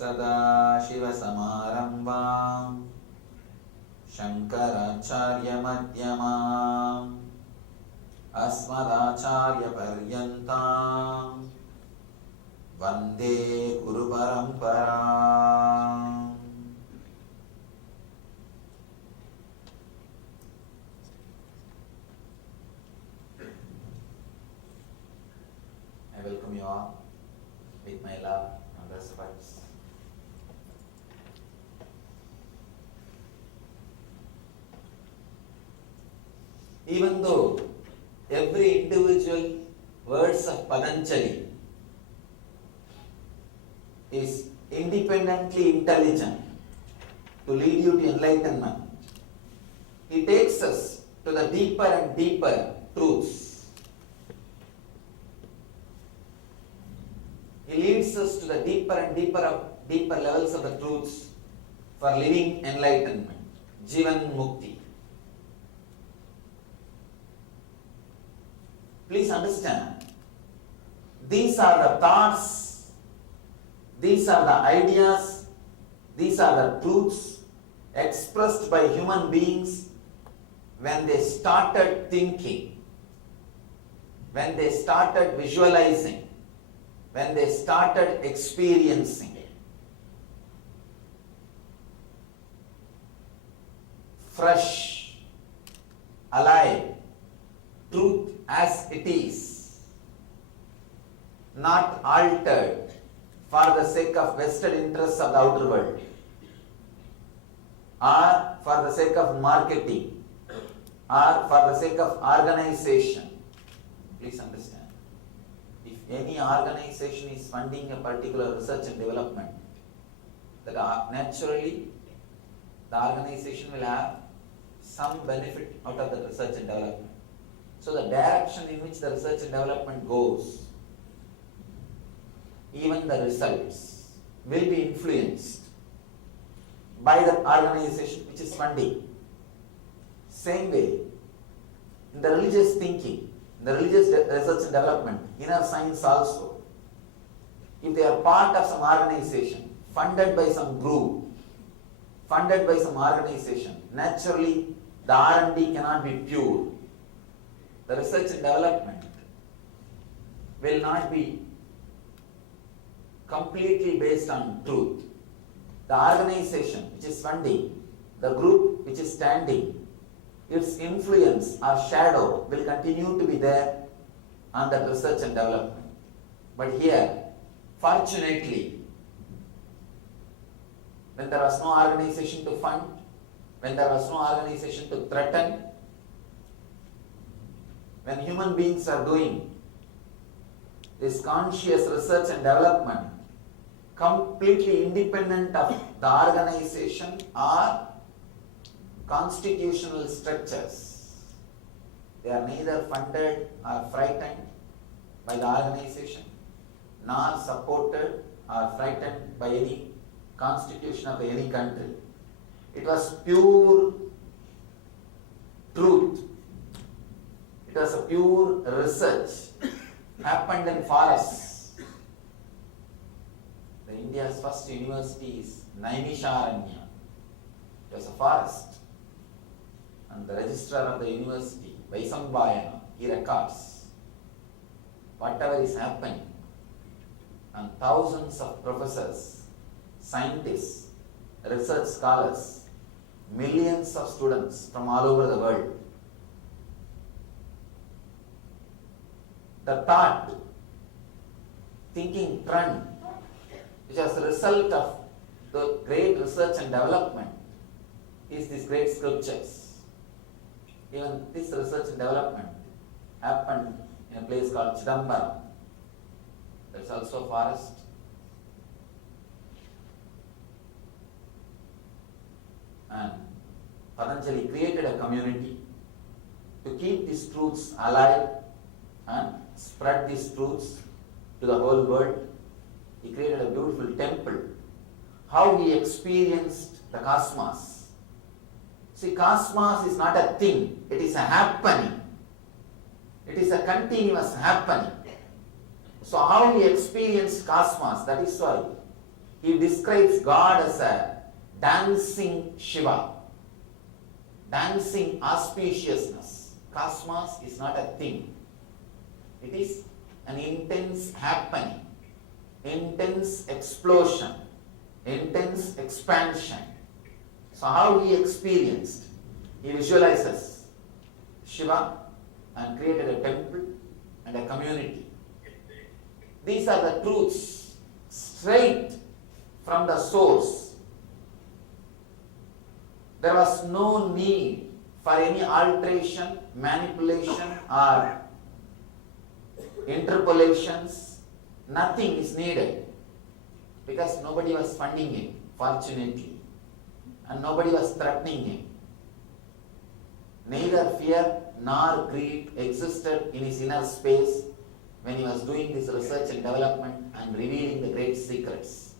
सदाशिवसमारम्भां शङ्कराचार्यमध्यमाम् अस्मदाचार्यपर्यन्तां वन्दे गुरुपरम्पराम्. I welcome you all with my love and respect. Even though every individual words of Patanjali is independently intelligent to lead you to enlightenment, he takes us to the deeper and deeper truths. He leads us to the deeper and deeper levels of the truths for living enlightenment, Jivan Mukti. Please understand, these are the thoughts, these are the ideas, these are the truths expressed by human beings when they started thinking, when they started visualizing, when they started experiencing. Fresh, alive, truth as it is, not altered for the sake of vested interests of the outer world or for the sake of marketing or for the sake of organization. Please understand, if any organization is funding a particular research and development, that naturally the organization will have some benefit out of the research and development. So the direction in which the research and development goes, even the results will be influenced by the organization which is funding. Same way, in the religious thinking, in the religious research and development, inner science also, if they are part of some organization, funded by some group, funded by some organization, naturally the R&D cannot be pure. The research and development will not be completely based on truth. The organization which is funding, the group which is standing, its influence or shadow will continue to be there on that research and development. But here, fortunately, when there was no organization to fund, when there was no organization to threaten, when human beings are doing this conscious research and development completely independent of the organization or constitutional structures, they are neither funded or frightened by the organization, nor supported or frightened by any constitution of any country. It was pure truth. It was a pure research happened in forests. The India's first university is Naimisharanya. It was a forest. And the registrar of the university, Vaisambhayana, he records whatever is happening. And thousands of professors, scientists, research scholars, millions of students from all over the world. The thought, thinking trend, which was the result of the great research and development, is these great scriptures. Even this research and development happened in a place called Chidambaram. That's also a forest. And Patanjali created a community to keep these truths alive and spread these truths to the whole world. He created a beautiful temple. How he experienced the cosmos. See, cosmos is not a thing, it is a happening. It is a continuous happening. So how he experienced cosmos, that is why he describes God as a dancing Shiva, dancing auspiciousness. Cosmos is not a thing. It is an intense happening, intense explosion, intense expansion. So how he experienced? He visualizes Shiva and created a temple and a community. These are the truths straight from the source. There was no need for any alteration, manipulation or interpolations. Nothing is needed because nobody was funding him, fortunately, and nobody was threatening him. Neither fear nor greed existed in his inner space when he was doing this research and development and revealing the great secrets.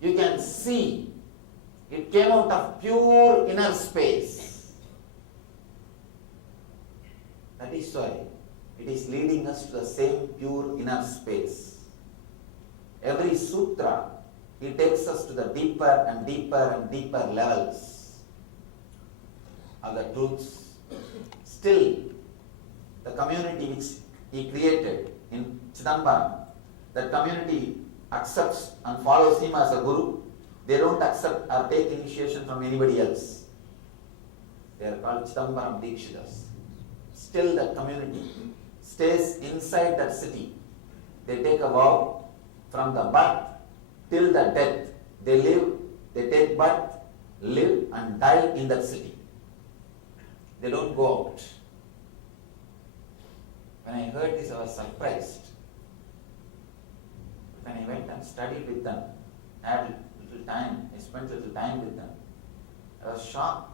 You can see it came out of pure inner space. That is why it is leading us to the same pure inner space. Every sutra, he takes us to the deeper and deeper and deeper levels of the truths. Still, the community which he created in Chidambaram, that community accepts and follows him as a guru. They don't accept or take initiation from anybody else. They are called Chidambaram Dikshitas. Still, the community stays inside that city. They take a vow from the birth till the death. They live, they take birth, live and die in that city. They don't go out. When I heard this, I was surprised. When I went and studied with them, had little time, I spent little time with them, I was shocked.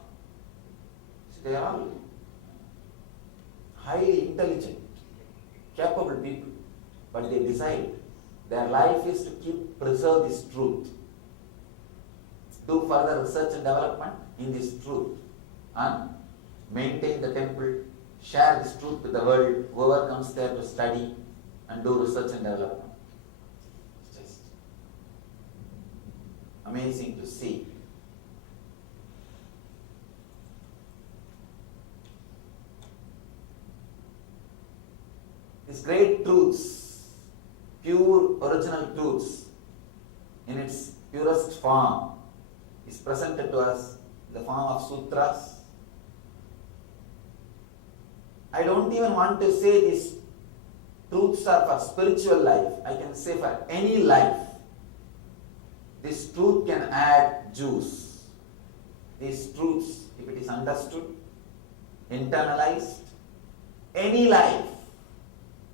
They are all highly intelligent, capable people, but they decide their life is to preserve this truth, do further research and development in this truth, and maintain the temple, share this truth with the world, whoever comes there to study and do research and development. It's just amazing to see. These great truths, pure original truths, in its purest form, is presented to us in the form of sutras. I don't even want to say these truths are for spiritual life. I can say for any life. This truth can add juice. These truths, if it is understood, internalized, any life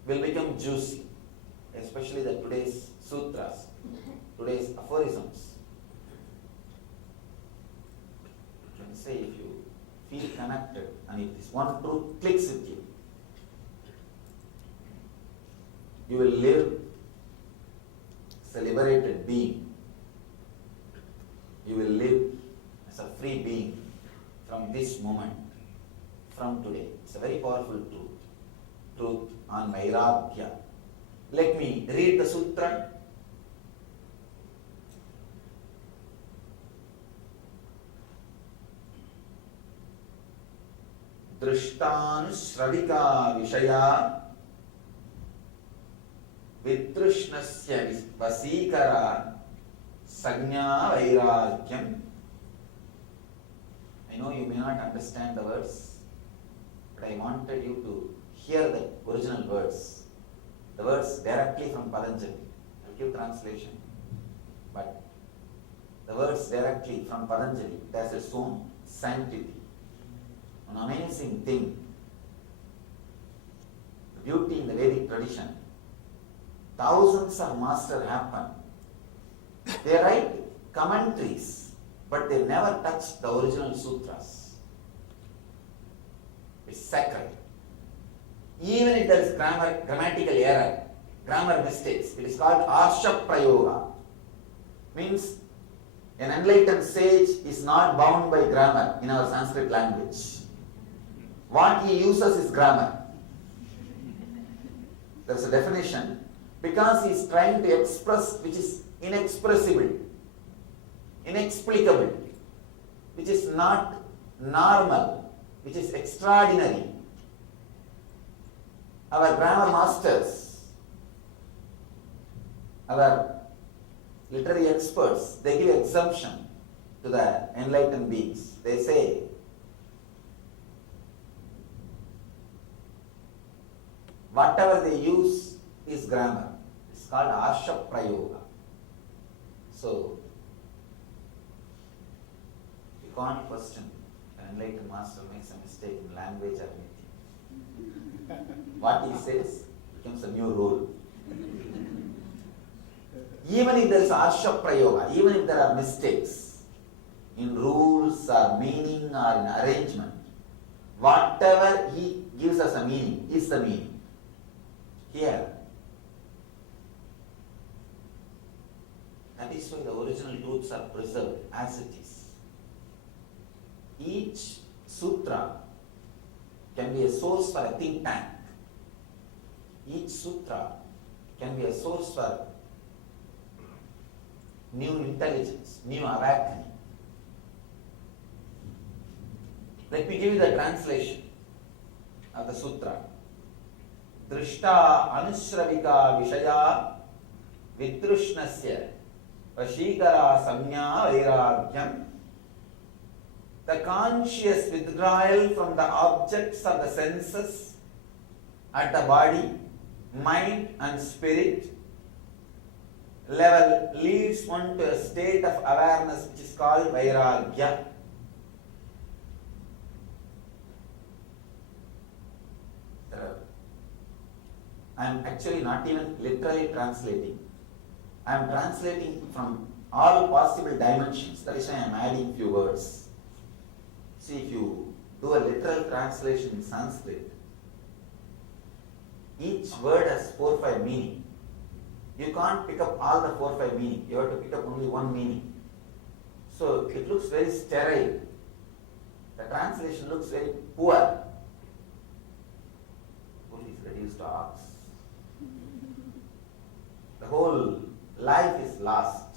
will become juicy. Especially the today's sutras, today's aphorisms. You can say if you feel connected and if this one truth clicks with you, you will live as a liberated being. You will live as a free being from this moment, from today. It's a very powerful truth. Truth on Vairagya. Let me read the sutra. Drishtan Shravika Vishaya Vidrishnasya Vasikara Sagnya Vairagyam. I know you may not understand the words, but I wanted you to hear the original words. The words directly from Patanjali. I will give translation. But the words directly from Patanjali, it has its own sanctity. An amazing thing. The beauty in the Vedic tradition. Thousands of masters happen. They write commentaries, but they never touch the original sutras. It's sacred. Even if there is grammatical error, grammar mistakes, it is called Arsha Prayoga. Means an enlightened sage is not bound by grammar in our Sanskrit language. What he uses is grammar. There is a definition because he is trying to express which is inexpressible, inexplicable, which is not normal, which is extraordinary. Our grammar masters, our literary experts, they give exemption to the enlightened beings. They say, whatever they use is grammar. It's called Arsha Prayoga. So, you can't question an enlightened master makes a mistake in language or anything. What he says becomes a new rule. Even if there is Arsha Prayoga, even if there are mistakes in rules or meaning or in arrangement, whatever he gives us a meaning is the meaning. Here, that is why the original truths are preserved as it is. Each sutra can be a source for a think tank. Each sutra can be a source for new intelligence, new awakening. Let me give you the translation of the sutra. Drishta anusravika vishaya vidrushnasya vashikara samnya vairagyam. The conscious withdrawal from the objects of the senses at the body, mind and spirit level leads one to a state of awareness which is called vairagya. I am actually not even literally translating. I am translating from all possible dimensions. That is why I am adding few words. See, if you do a literal translation in Sanskrit, each word has 4 or 5 meaning. You can't pick up all the 4 or 5 meaning. You have to pick up only one meaning. So it looks very sterile. The translation looks very poor. Bull is reduced to ox. The whole life is lost.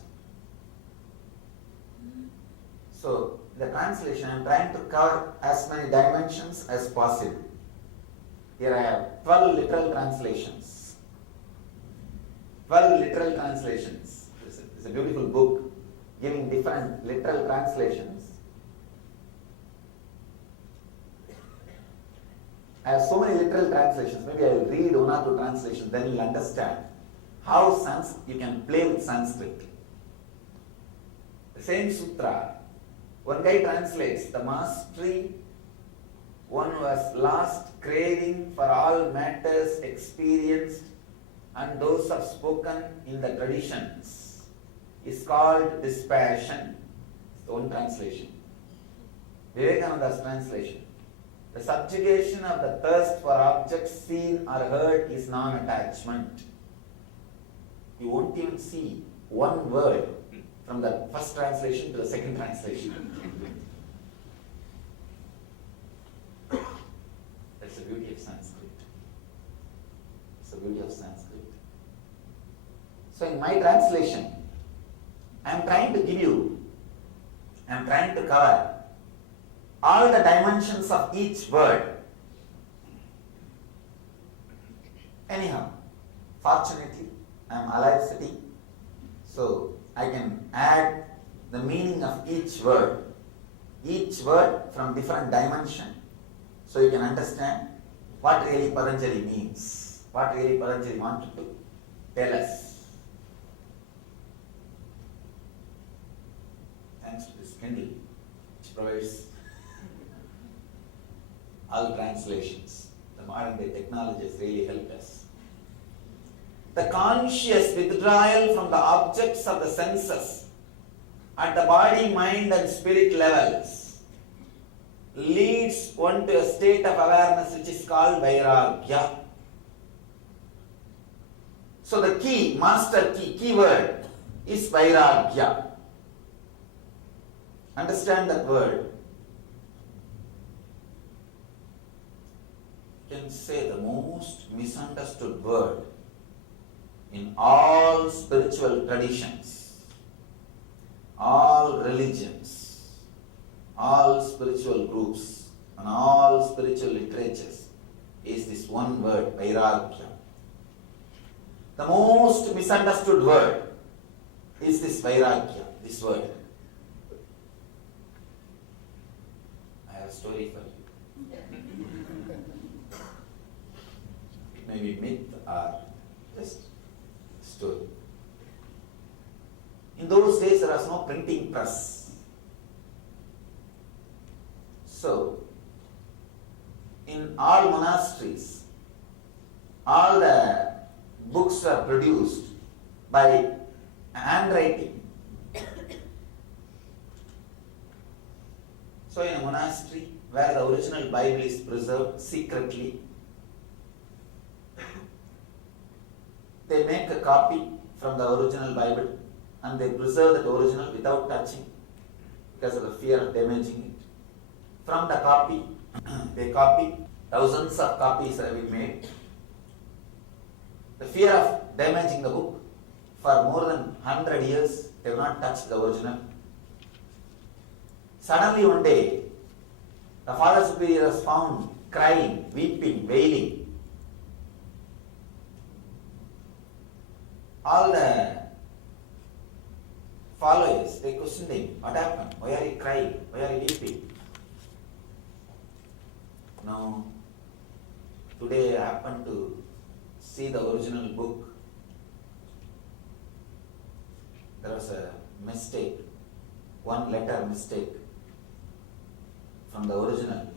So, the translation, I am trying to cover as many dimensions as possible. Here I have 12 literal translations. 12 literal translations. It's a beautiful book giving different literal translations. I have so many literal translations. Maybe I will read 1 or 2 translations, then you will understand how you can play with Sanskrit. The same sutra, one guy translates the mastery, one who has lost craving for all matters experienced and those have spoken in the traditions, is called dispassion. It's the one translation. Vivekananda's translation. The subjugation of the thirst for objects seen or heard is non-attachment. You won't even see one word from the first translation to the second translation. That's the beauty of Sanskrit. It's the beauty of Sanskrit. So in my translation, I am trying to cover all the dimensions of each word. Anyhow, fortunately, I am alive sitting, so I can add the meaning of each word from different dimension, so you can understand what really Patanjali means, what really Patanjali wanted to tell us. Thanks to this Kindle, which provides all translations. The modern day technology has really helped us. The conscious withdrawal from the objects of the senses at the body, mind and spirit levels leads one to a state of awareness which is called vairagya. So the key, master key word is vairagya. Understand that word. You can say the most misunderstood word in all spiritual traditions, all religions, all spiritual groups, and all spiritual literatures is this one word, Vairagya. The most misunderstood word is this Vairagya, this word. I have a story for you. It may be myth or just story. In those days there was no printing press. So, in all monasteries, all the books were produced by handwriting. So in a monastery where the original Bible is preserved secretly, they make a copy from the original Bible and they preserve that original without touching because of the fear of damaging it. From the copy, they copy, thousands of copies have been made. The fear of damaging the book, for more than 100 years, they have not touched the original. Suddenly one day, the Father Superior was found crying, weeping, wailing. All the followers, they questioned him, what happened? Why are you crying? Why are you weeping? No, today I happened to see the original book. There was a mistake, one letter mistake from the original.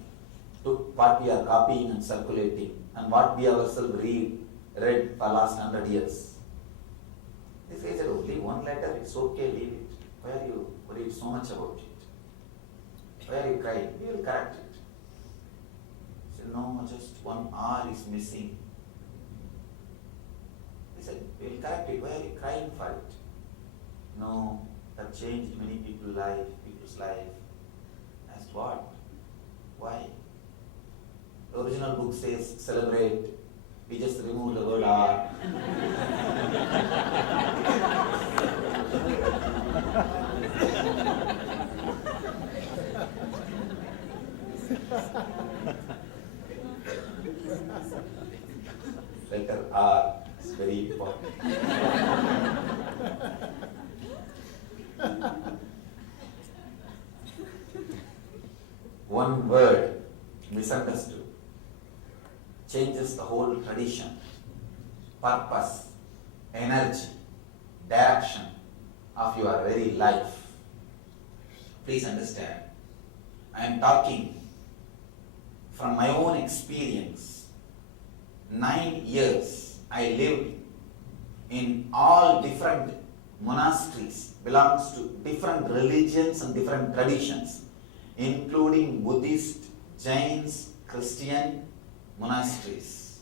Took what we are copying and circulating and what we ourselves read for last 100 years. They said, only one letter, it's okay, leave it. Why are you worried so much about it? Why are you crying? We will correct it. He said, no, just one R is missing. He said, we will correct it. Why are you crying for it? No, that changed many people's life. I asked, what? Why? The original book says celebrate. We just removed the word R. Letter R is very important. One word misunderstood changes the whole tradition, purpose, energy, direction of your very life. Please understand, I am talking from my own experience. 9 years I lived in all different monasteries, belongs to different religions and different traditions, including Buddhist, Jains, Christian monasteries.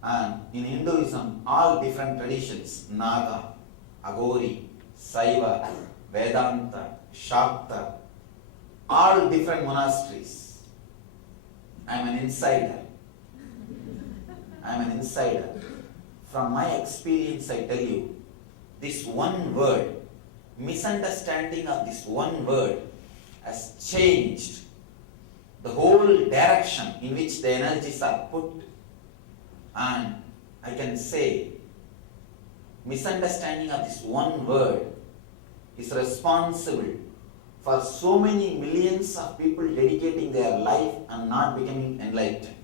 And in Hinduism, all different traditions, Naga, Agori, Saiva, Vedanta, Shakta, all different monasteries. I am an insider. From my experience, I tell you, this one word, misunderstanding of this one word has changed the whole direction in which the energies are put. And I can say, misunderstanding of this one word is responsible for so many millions of people dedicating their life and not becoming enlightened.